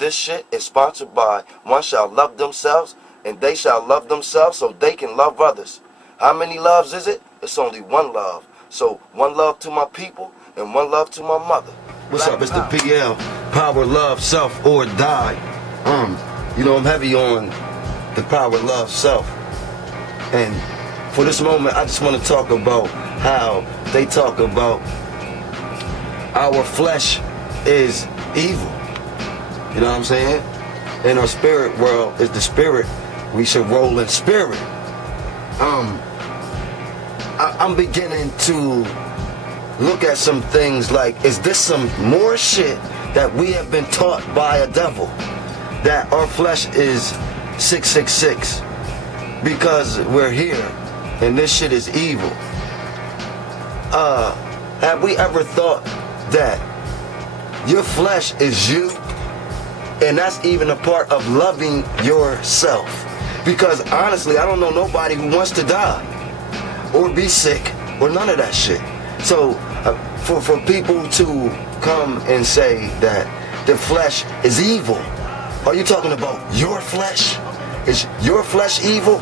this shit is sponsored by One Shall Love Themselves, and They Shall Love Themselves so they can love others. How many loves is it? It's only one love. So one love to my people and one love to my mother. What's up? It's the PL. Power, love, self, or die. You know, I'm heavy on the power, love, self. And for this moment, I just want to talk about how they talk about our flesh is evil. You know what I'm saying? In our spirit world is the spirit. We should roll in spirit. I'm beginning to look at some things like, is this some more shit that we have been taught by a devil? That our flesh is 666 because we're here and this shit is evil. Have we ever thought that your flesh is you, and that's even a part of loving yourself? Because honestly, I don't know nobody who wants to die or be sick or none of that shit. So for people to come and say that the flesh is evil, are you talking about your flesh? Is your flesh evil?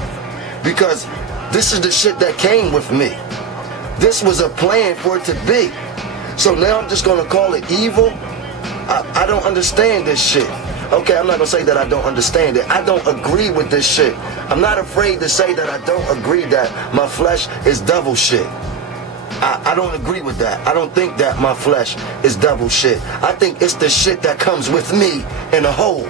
Because this is the shit that came with me. This was a plan for it to be. So now I'm just gonna call it evil? I don't understand this shit. Okay, I'm not gonna say that I don't understand it. I don't agree with this shit. I'm not afraid to say that I don't agree that my flesh is devil shit. I don't agree with that. I don't think that my flesh is devil shit. I think it's the shit that comes with me in a whole.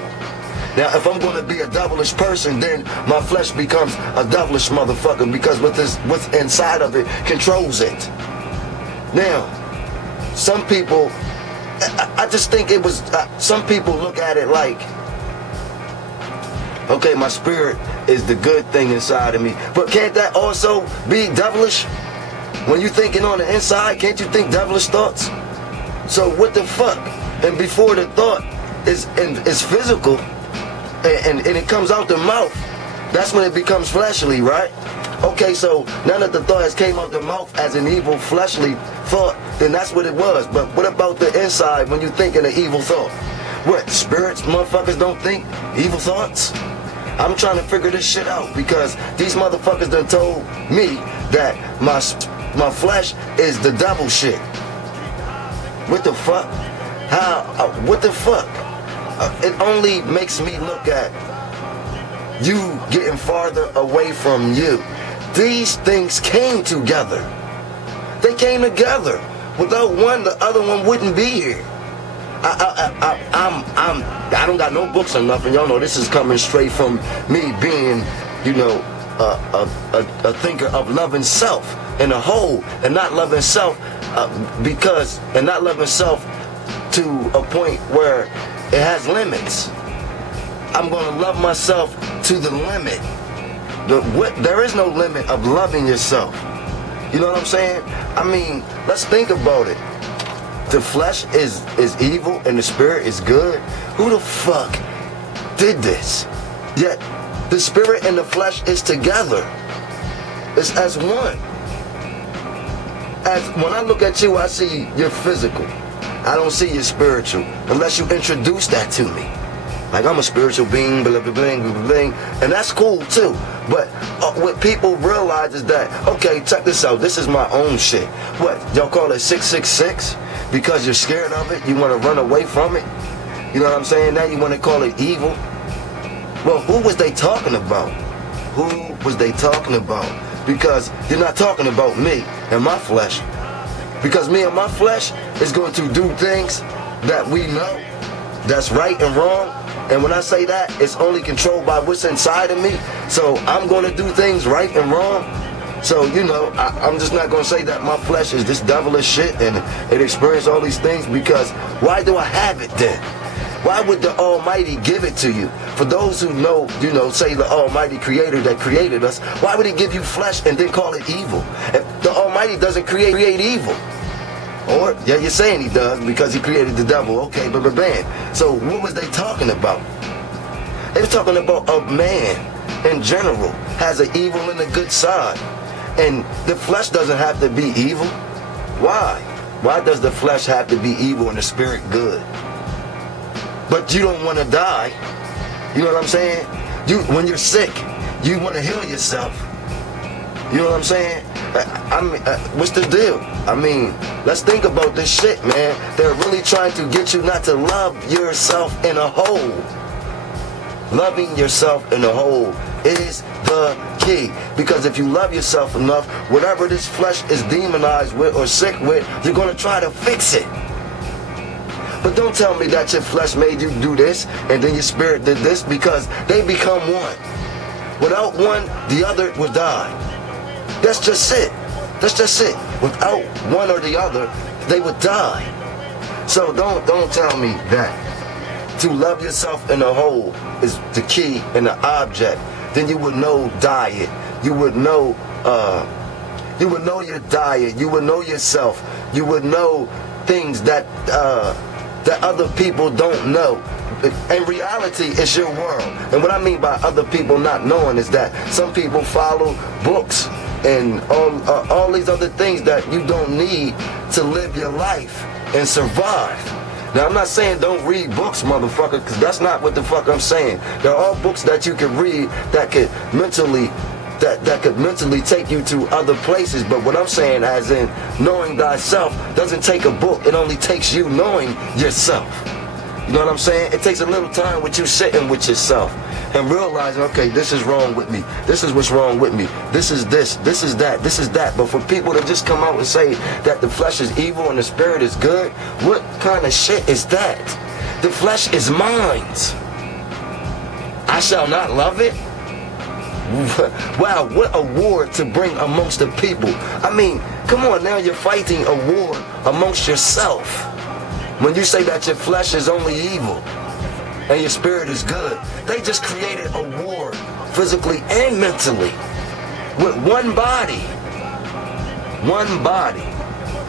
Now, if I'm gonna be a devilish person, then my flesh becomes a devilish motherfucker because what's inside of it controls it. Now, some people, I just think it was, some people look at it like, okay, my spirit is the good thing inside of me, but can't that also be devilish? When you thinking on the inside, can't you think devilish thoughts? So what the fuck? And before the thought is physical and it comes out the mouth, that's when it becomes fleshly, right? Okay, so now that the thought has came out the mouth as an evil fleshly thought, then that's what it was. But what about the inside when you thinking an evil thought? What, spirits, motherfuckers don't think evil thoughts? I'm trying to figure this shit out because these motherfuckers done told me that my flesh is the devil shit. What the fuck? How? What the fuck? It only makes me look at you getting farther away from you. These things came together. They came together. Without one, the other one wouldn't be here. I don't got no books or nothing. Y'all know this is coming straight from me being, you know, a thinker of loving self in a whole, and not loving self and not loving self to a point where it has limits. I'm gonna love myself to the limit. There is no limit of loving yourself. You know what I'm saying? I mean, let's think about it. The flesh is evil and the spirit is good. Who the fuck did this? Yet the spirit and the flesh is together. It's as one. When I look at you, I see your physical. I don't see your spiritual unless you introduce that to me. Like, I'm a spiritual being, blah, blah, blah, blah, blah, and that's cool too. But what people realize is that, okay, check this out, this is my own shit. What, y'all call it 666? Because you're scared of it? You want to run away from it? You know what I'm saying? Now you want to call it evil? Well, who was they talking about? Who was they talking about? Because you're not talking about me and my flesh. Because me and my flesh is going to do things that we know that's right and wrong. And when I say that, it's only controlled by what's inside of me. So I'm going to do things right and wrong. So, you know, I'm just not going to say that my flesh is this devilish shit and it experienced all these things, because why do I have it then? Why would the Almighty give it to you? For those who know, you know, say the Almighty Creator that created us, why would He give you flesh and then call it evil? If the Almighty doesn't create evil. Or, yeah, you're saying He does because He created the devil. Okay, but bam. So what was they talking about? They were talking about a man in general has an evil and a good side. And the flesh doesn't have to be evil. Why? Why does the flesh have to be evil and the spirit good? but you don't want to die. You know what I'm saying? When you're sick, you want to heal yourself. You know what I'm saying? I mean, what's the deal? I mean, let's think about this shit, man. They're really trying to get you not to love yourself in a whole. Loving yourself in a whole is the key. Because if you love yourself enough, whatever this flesh is demonized with or sick with, you're going to try to fix it. But don't tell me that your flesh made you do this and then your spirit did this, because they become one. Without one, the other will die. That's just it. That's just it. Without one or the other, they would die. So don't tell me that. To love yourself in a whole is the key and the object. Then you would know diet. You would know your diet. You would know yourself. You would know things that that other people don't know. In reality, it's your world. And what I mean by other people not knowing is that some people follow books and all these other things that you don't need to live your life and survive. Now, I'm not saying don't read books, motherfucker, because that's not what the fuck I'm saying. There are all books that you can read that could mentally take you to other places. But what I'm saying, as in knowing thyself, doesn't take a book. It only takes you knowing yourself. You know what I'm saying? It takes a little time with you sitting with yourself and realizing, okay, this is wrong with me. This is what's wrong with me. This is this. This is that. This is that. But for people to just come out and say that the flesh is evil and the spirit is good, what kind of shit is that? The flesh is mine. I shall not love it? Wow, what a war to bring amongst the people. I mean, come on now, you're fighting a war amongst yourself. When you say that your flesh is only evil and your spirit is good, they just created a war physically and mentally with one body. One body.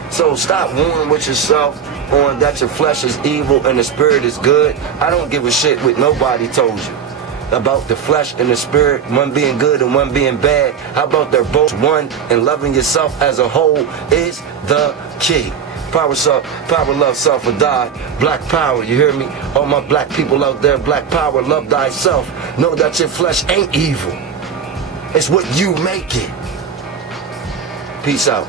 So stop warring with yourself on that your flesh is evil and the spirit is good. I don't give a shit what nobody told you about the flesh and the spirit, one being good and one being bad. How about they're both one, and loving yourself as a whole is the key. Power, love, self, or die. Black power, you hear me? All my black people out there, black power, love thyself. Know that your flesh ain't evil. It's what you make it. Peace out.